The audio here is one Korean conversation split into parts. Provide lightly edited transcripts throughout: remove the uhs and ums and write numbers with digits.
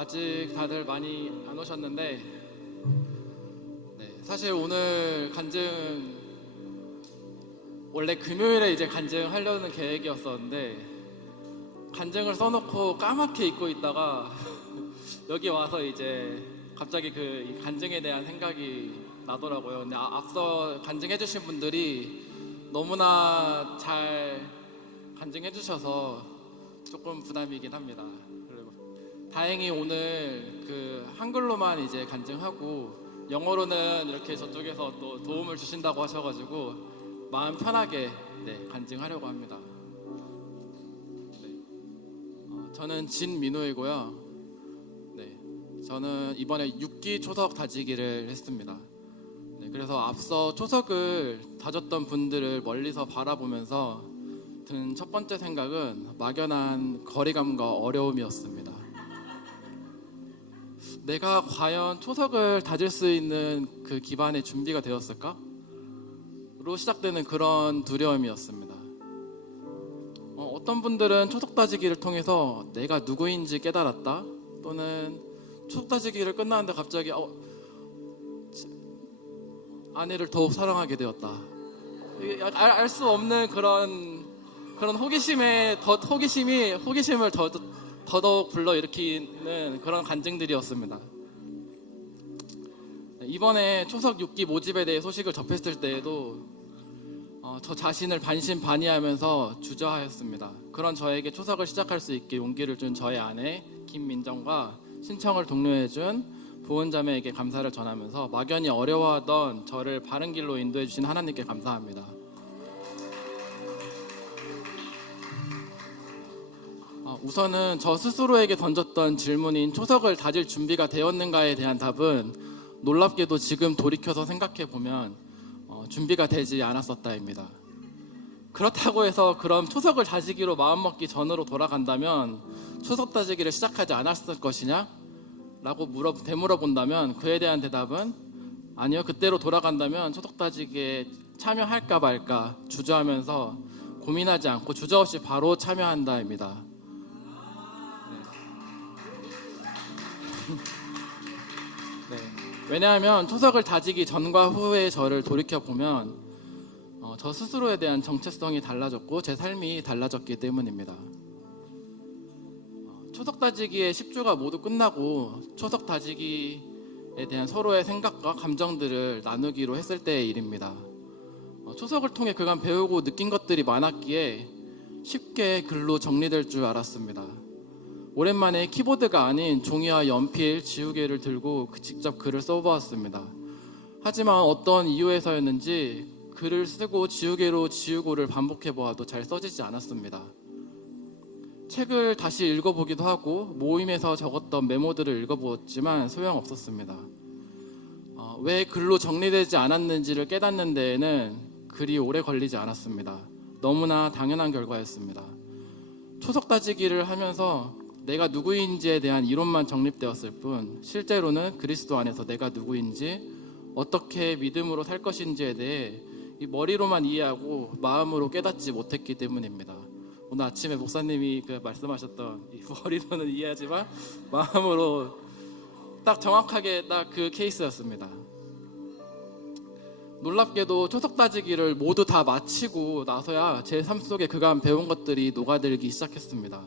아직 다들 많이 안 오셨는데, 사실 오늘 간증 원래 금요일에 이제 간증하려는 계획이었었는데 간증을 써놓고 까맣게 잊고 있다가 여기 와서 이제 갑자기 이 간증에 대한 생각이 나더라고요. 근데 앞서 간증해주신 분들이 너무나 잘 간증해주셔서 조금 부담이긴 합니다. 그리고 다행히 오늘 한글로만 이제 간증하고 영어로는 이렇게 저쪽에서 또 도움을 주신다고 하셔가지고 마음 편하게 간증하려고 합니다. 저는 진민호이고요. 저는 이번에 6기 초석 다지기를 했습니다. 그래서 앞서 초석을 다졌던 분들을 멀리서 바라보면서 든 첫 번째 생각은 막연한 거리감과 어려움이었습니다. 내가 과연 초석을 다질 수 있는 그 기반의 준비가 되었을까? 로 시작되는 그런 두려움이었습니다. 어떤 분들은 초석 다지기를 통해서 내가 누구인지 깨달았다, 또는 초석 다지기를 끝나는데 갑자기 아내를 더욱 사랑하게 되었다. 알 수 없는 그런 호기심을 더더욱 불러일으키는 그런 간증들이었습니다. 이번에 초석 6기 모집에 대해 소식을 접했을 때에도 저 자신을 반신반의하면서 주저하였습니다. 그런 저에게 초석을 시작할 수 있게 용기를 준 저의 아내 김민정과 신청을 독려해준 보은자매에게 감사를 전하면서 막연히 어려워하던 저를 바른 길로 인도해 주신 하나님께 감사합니다. 우선은 저 스스로에게 던졌던 질문인 초석을 다질 준비가 되었는가에 대한 답은 놀랍게도 지금 돌이켜서 생각해보면 준비가 되지 않았었다입니다. 그렇다고 해서 그럼 초석을 다지기로 마음먹기 전으로 돌아간다면 초석 다지기를 시작하지 않았을 것이냐? 라고 되물어본다면 그에 대한 대답은 아니요, 그때로 돌아간다면 초석 다지기에 참여할까 말까 주저하면서 고민하지 않고 주저없이 바로 참여한다입니다. 왜냐하면 초석을 다지기 전과 후의 저를 돌이켜보면 저 스스로에 대한 정체성이 달라졌고 제 삶이 달라졌기 때문입니다. 초석 다지기의 10주가 모두 끝나고 초석 다지기에 대한 서로의 생각과 감정들을 나누기로 했을 때의 일입니다. 초석을 통해 그간 배우고 느낀 것들이 많았기에 쉽게 글로 정리될 줄 알았습니다. 오랜만에 키보드가 아닌 종이와 연필, 지우개를 들고 직접 글을 써보았습니다. 하지만 어떤 이유에서였는지 글을 쓰고 지우개로 지우고를 반복해보아도 잘 써지지 않았습니다. 책을 다시 읽어보기도 하고 모임에서 적었던 메모들을 읽어보았지만 소용없었습니다. 왜 글로 정리되지 않았는지를 깨닫는 데에는 글이 오래 걸리지 않았습니다. 너무나 당연한 결과였습니다. 초석 다지기를 하면서 내가 누구인지에 대한 이론만 정립되었을 뿐 실제로는 그리스도 안에서 내가 누구인지 어떻게 믿음으로 살 것인지에 대해 머리로만 이해하고 마음으로 깨닫지 못했기 때문입니다. 오늘 아침에 목사님이 말씀하셨던 머리로는 이해하지만 마음으로 딱 정확하게 딱 그 케이스였습니다. 놀랍게도 초석 다지기를 모두 다 마치고 나서야 제 삶 속에 그간 배운 것들이 녹아들기 시작했습니다.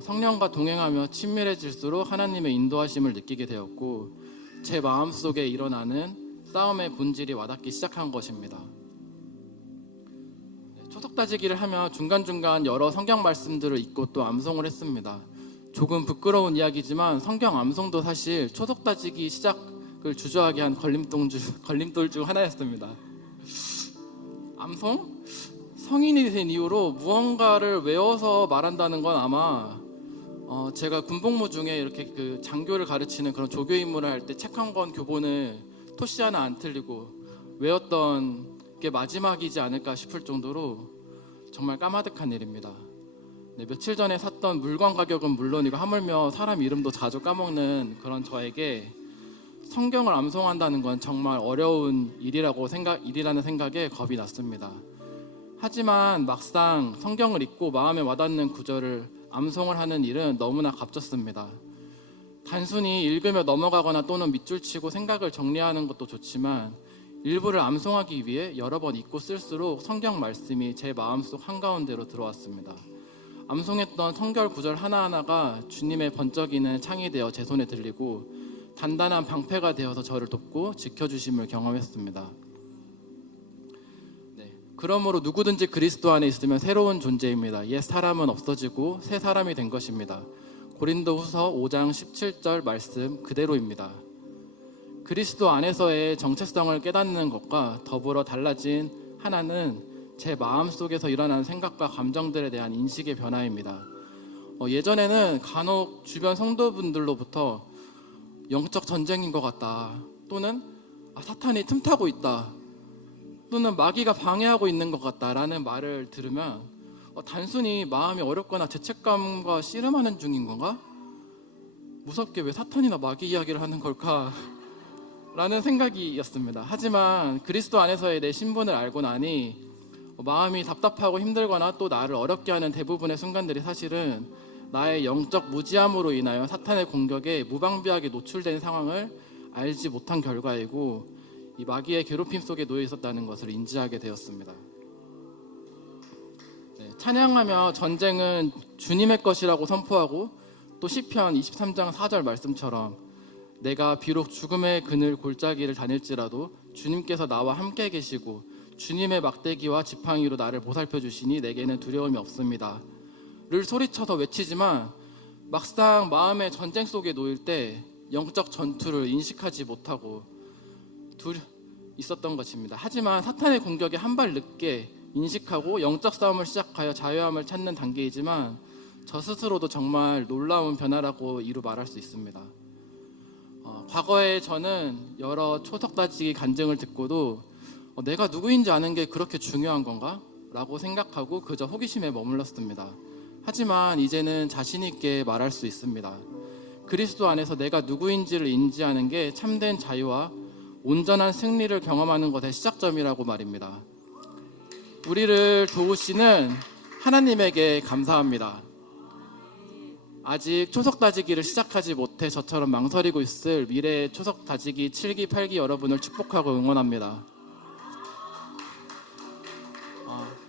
성령과 동행하며 친밀해질수록 하나님의 인도하심을 느끼게 되었고 제 마음속에 일어나는 싸움의 본질이 와닿기 시작한 것입니다. 초석 다지기를 하며 중간중간 여러 성경 말씀들을 읽고 또 암송을 했습니다. 조금 부끄러운 이야기지만 성경 암송도 사실 초석 다지기 시작을 주저하게 한 걸림돌 중 하나였습니다. 암송? 성인이 된 이후로 무언가를 외워서 말한다는 건 아마 제가 군복무 중에 이렇게 장교를 가르치는 그런 조교 임무를 할 때 책 한 권 교본을 토시 하나 안 틀리고 외웠던 게 마지막이지 않을까 싶을 정도로 정말 까마득한 일입니다. 며칠 전에 샀던 물건 가격은 물론이고 하물며 사람 이름도 자주 까먹는 그런 저에게 성경을 암송한다는 건 정말 어려운 일이라는 생각에 겁이 났습니다. 하지만 막상 성경을 읽고 마음에 와닿는 구절을 암송을 하는 일은 너무나 값졌습니다. 단순히 읽으며 넘어가거나 또는 밑줄 치고 생각을 정리하는 것도 좋지만 일부를 암송하기 위해 여러 번 읽고 쓸수록 성경 말씀이 제 마음속 한가운데로 들어왔습니다. 암송했던 성결 구절 하나하나가 주님의 번쩍이는 창이 되어 제 손에 들리고 단단한 방패가 되어서 저를 돕고 지켜주심을 경험했습니다. 그러므로 누구든지 그리스도 안에 있으면 새로운 존재입니다. 옛 사람은 없어지고 새 사람이 된 것입니다. 고린도후서 5장 17절 말씀 그대로입니다. 그리스도 안에서의 정체성을 깨닫는 것과 더불어 달라진 하나는 제 마음속에서 일어나는 생각과 감정들에 대한 인식의 변화입니다. 예전에는 간혹 주변 성도분들로부터 영적 전쟁인 것 같다, 또는 사탄이 틈타고 있다, 또는 마귀가 방해하고 있는 것 같다라는 말을 들으면 단순히 마음이 어렵거나 죄책감과 씨름하는 중인 건가? 무섭게 왜 사탄이나 마귀 이야기를 하는 걸까? 라는 생각이었습니다. 하지만 그리스도 안에서의 내 신분을 알고 나니 마음이 답답하고 힘들거나 또 나를 어렵게 하는 대부분의 순간들이 사실은 나의 영적 무지함으로 인하여 사탄의 공격에 무방비하게 노출된 상황을 알지 못한 결과이고 이 마귀의 괴롭힘 속에 놓여 있었다는 것을 인지하게 되었습니다. 찬양하며 전쟁은 주님의 것이라고 선포하고 또 시편 23장 4절 말씀처럼 내가 비록 죽음의 그늘 골짜기를 다닐지라도 주님께서 나와 함께 계시고 주님의 막대기와 지팡이로 나를 보살펴 주시니 내게는 두려움이 없습니다 를 소리쳐서 외치지만 막상 마음의 전쟁 속에 놓일 때 영적 전투를 인식하지 못하고 있었던 것입니다. 하지만 사탄의 공격에 한 발 늦게 인식하고 영적 싸움을 시작하여 자유함을 찾는 단계이지만 저 스스로도 정말 놀라운 변화라고 이루 말할 수 있습니다. 과거에 저는 여러 초석다지기 간증을 듣고도 내가 누구인지 아는 게 그렇게 중요한 건가? 라고 생각하고 그저 호기심에 머물렀습니다. 하지만 이제는 자신 있게 말할 수 있습니다. 그리스도 안에서 내가 누구인지를 인지하는 게 참된 자유와 온전한 승리를 경험하는 것의 시작점이라고 말입니다. 우리를 도우시는 하나님에게 감사합니다. 아직 초석 다지기를 시작하지 못해 저처럼 망설이고 있을 미래의 초석 다지기 7기 8기 여러분을 축복하고 응원합니다.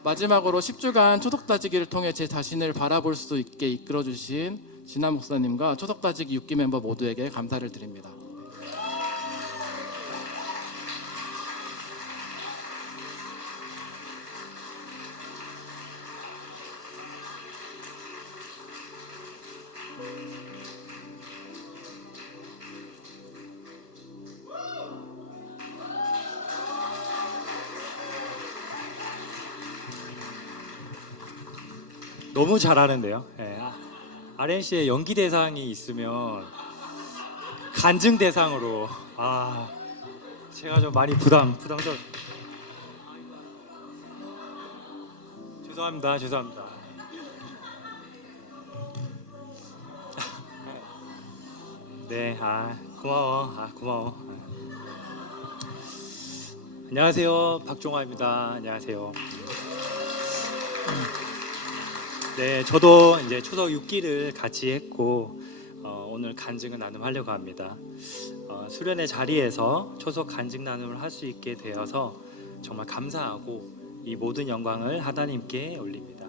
마지막으로 10주간 초석 다지기를 통해 제 자신을 바라볼 수 있게 이끌어주신 진한 목사님과 초석 다지기 6기 멤버 모두에게 감사를 드립니다. 너무 잘하는데요. RNC에 연기 대상이 있으면 간증 대상으로 제가 좀 많이 부담스러워. 죄송합니다. 네, 고마워. 안녕하세요, 박종화입니다. 안녕하세요. 네, 저도 이제 초석 6기를 같이 했고 오늘 간증을 나눔하려고 합니다. 수련의 자리에서 초석 간증 나눔을 할 수 있게 되어서 정말 감사하고 이 모든 영광을 하나님께 올립니다.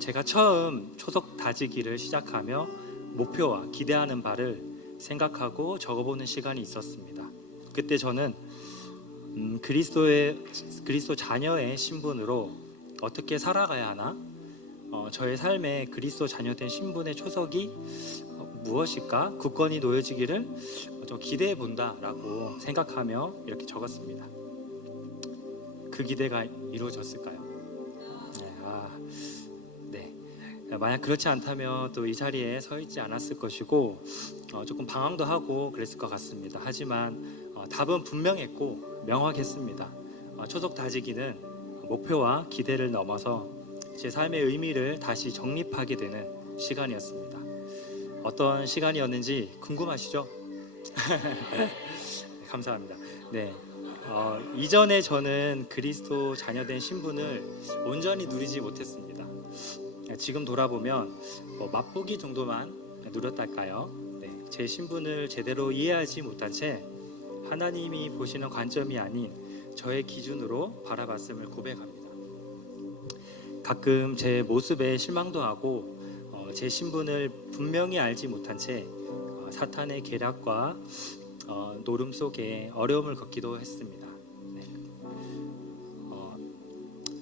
제가 처음 초석 다지기를 시작하며 목표와 기대하는 바를 생각하고 적어보는 시간이 있었습니다. 그때 저는 그리스도 자녀의 신분으로 어떻게 살아가야 하나? 저의 삶에 그리스도 자녀된 신분의 초석이 무엇일까? 굳건히 놓여지기를 좀 기대해 본다라고 생각하며 이렇게 적었습니다. 그 기대가 이루어졌을까요? 네. 만약 그렇지 않다면 또 이 자리에 서 있지 않았을 것이고 조금 방황도 하고 그랬을 것 같습니다. 하지만 답은 분명했고 명확했습니다. 초석 다지기는 목표와 기대를 넘어서 제 삶의 의미를 다시 정립하게 되는 시간이었습니다. 어떤 시간이었는지 궁금하시죠? 감사합니다. 네, 이전에 저는 그리스도 자녀된 신분을 온전히 누리지 못했습니다. 지금 돌아보면 맛보기 정도만 누렸달까요? 네, 제 신분을 제대로 이해하지 못한 채 하나님이 보시는 관점이 아닌 저의 기준으로 바라봤음을 고백합니다. 가끔 제 모습에 실망도 하고 제 신분을 분명히 알지 못한 채 사탄의 계략과 노름 속에 어려움을 겪기도 했습니다. 네.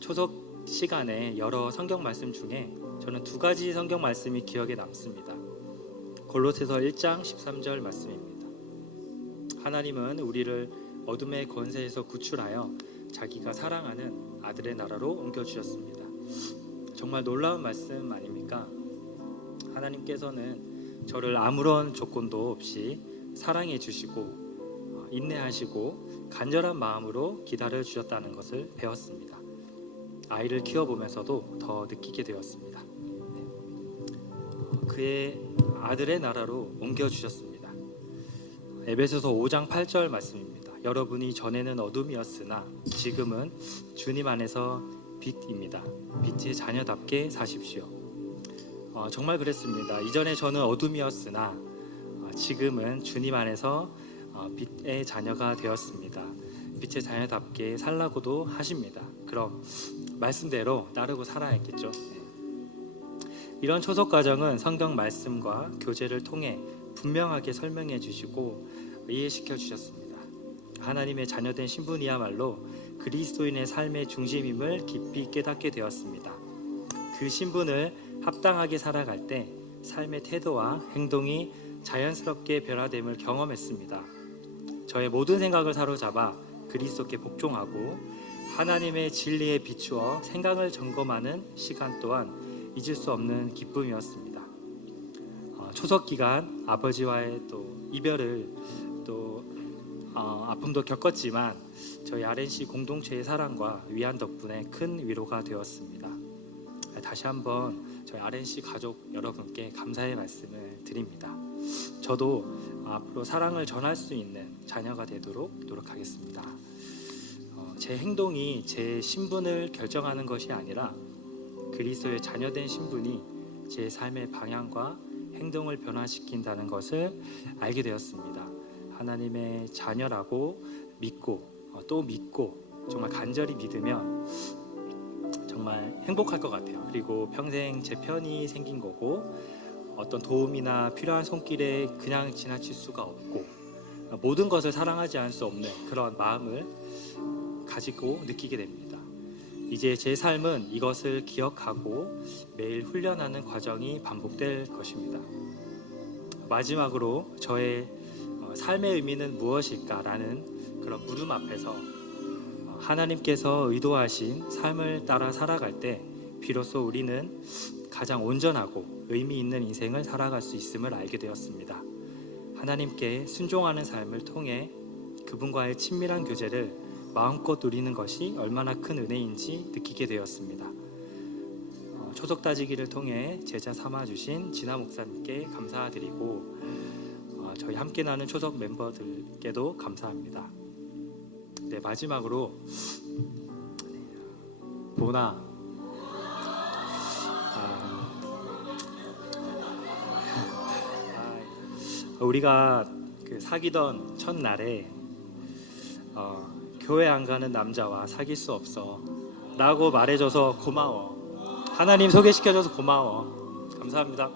초석 시간에 여러 성경 말씀 중에 저는 두 가지 성경 말씀이 기억에 남습니다. 골로새서 1장 13절 말씀입니다. 하나님은 우리를 어둠의 권세에서 구출하여 자기가 사랑하는 아들의 나라로 옮겨주셨습니다. 정말 놀라운 말씀 아닙니까? 하나님께서는 저를 아무런 조건도 없이 사랑해 주시고 인내하시고 간절한 마음으로 기다려 주셨다는 것을 배웠습니다. 아이를 키워보면서도 더 느끼게 되었습니다. 그의 아들의 나라로 옮겨주셨습니다. 에베소서 5장 8절 말씀입니다. 여러분이 전에는 어둠이었으나 지금은 주님 안에서 빛입니다. 빛의 자녀답게 사십시오. 정말 그랬습니다. 이전에 저는 어둠이었으나 지금은 주님 안에서 빛의 자녀가 되었습니다. 빛의 자녀답게 살라고도 하십니다. 그럼 말씀대로 따르고 살아야겠죠. 이런 초석 과정은 성경 말씀과 교제를 통해 분명하게 설명해 주시고 이해시켜 주셨습니다. 하나님의 자녀된 신분이야말로 그리스도인의 삶의 중심임을 깊이 깨닫게 되었습니다. 그 신분을 합당하게 살아갈 때 삶의 태도와 행동이 자연스럽게 변화됨을 경험했습니다. 저의 모든 생각을 사로잡아 그리스도께 복종하고 하나님의 진리에 비추어 생각을 점검하는 시간 또한 잊을 수 없는 기쁨이었습니다. 초석 기간 아버지와의 또 이별을 또 아픔도 겪었지만 저희 RNC 공동체의 사랑과 위안 덕분에 큰 위로가 되었습니다. 다시 한번 저희 RNC 가족 여러분께 감사의 말씀을 드립니다. 저도 앞으로 사랑을 전할 수 있는 자녀가 되도록 노력하겠습니다. 제 행동이 제 신분을 결정하는 것이 아니라 그리스도의 자녀된 신분이 제 삶의 방향과 행동을 변화시킨다는 것을 알게 되었습니다. 하나님의 자녀라고 믿고 또 믿고 정말 간절히 믿으면 정말 행복할 것 같아요. 그리고 평생 제 편이 생긴 거고 어떤 도움이나 필요한 손길에 그냥 지나칠 수가 없고 모든 것을 사랑하지 않을 수 없는 그런 마음을 가지고 느끼게 됩니다. 이제 제 삶은 이것을 기억하고 매일 훈련하는 과정이 반복될 것입니다. 마지막으로 저의 삶의 의미는 무엇일까라는 그런 물음 앞에서 하나님께서 의도하신 삶을 따라 살아갈 때 비로소 우리는 가장 온전하고 의미 있는 인생을 살아갈 수 있음을 알게 되었습니다. 하나님께 순종하는 삶을 통해 그분과의 친밀한 교제를 마음껏 누리는 것이 얼마나 큰 은혜인지 느끼게 되었습니다. 초석 다지기를 통해 제자 삼아주신 진아 목사님께 감사드리고 저희 함께 나눈 초석 멤버들께도 감사합니다. 네, 마지막으로 보나 우리가 그 사귀던 첫날에 교회 안 가는 남자와 사귈 수 없어 라고 말해줘서 고마워. 하나님 소개시켜줘서 고마워. 감사합니다.